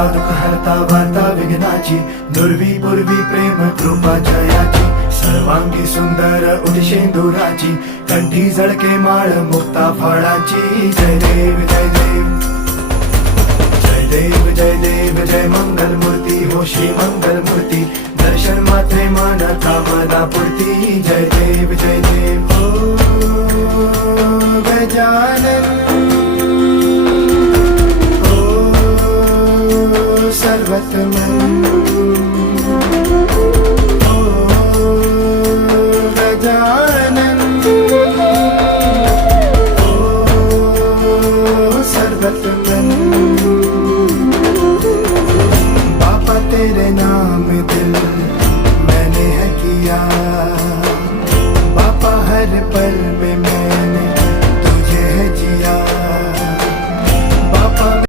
हरता दुःख हरता वार्ता विघ्नाची, दुर्वी पूर्वी प्रेम कृपा जयाची, सर्वांगी सुंदर उदिशेंदुराची, कंठी झळके माळ मुक्ता फळाची. जय देव जय देव जय देव जय देव जय मंगल मूर्ती हो श्री मंगल मूर्ती, दर्शन मात्रे मन कामना पूर्ती. जय देव जय देव ओ गजानन ओ सर्वतमन ओ गजानन ओ सर्वतमन. तेरे नाम